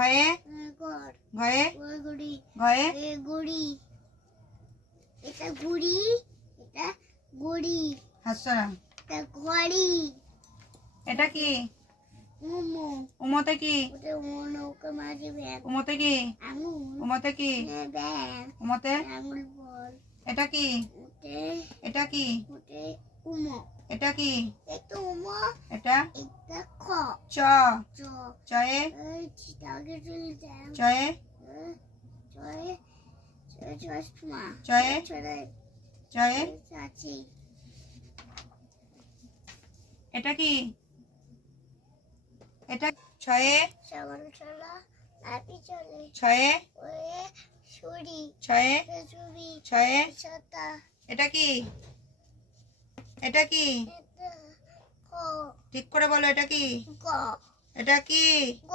ঘয়ে ঘর ঘয়ে গুড়ি ঘয়ে গুড়ি এটা গুড়ি এটা গুড়ি হাসছো না। এটা ঘড়ি এটা কি? মোমো উমতে কি? ওটা নৌকা মাঝে ব্যাগ উমতে কি? আঙুল উমতে কি? ব্যাগ উমতে আঙুল বল এটা কি? ওটে এটা কি? ওটে উমো এটা কি? এটা উমো এটা এটা খ চ চ চয়ে এই চিটাকে চলে যায় চয়ে চয়ে চয়ে চশমা চয়ে চলে চয়ে চাচি এটা কি? এটা ছয়ে সাগর চলা লাঠি চলে ছয়ে ওয়ে ছুরি ছয়ে ছুরি ছয়ে ছাতা এটা কি? এটা কি? এটা ক ঠিক করে বলো, এটা কি? গ এটা কি? গ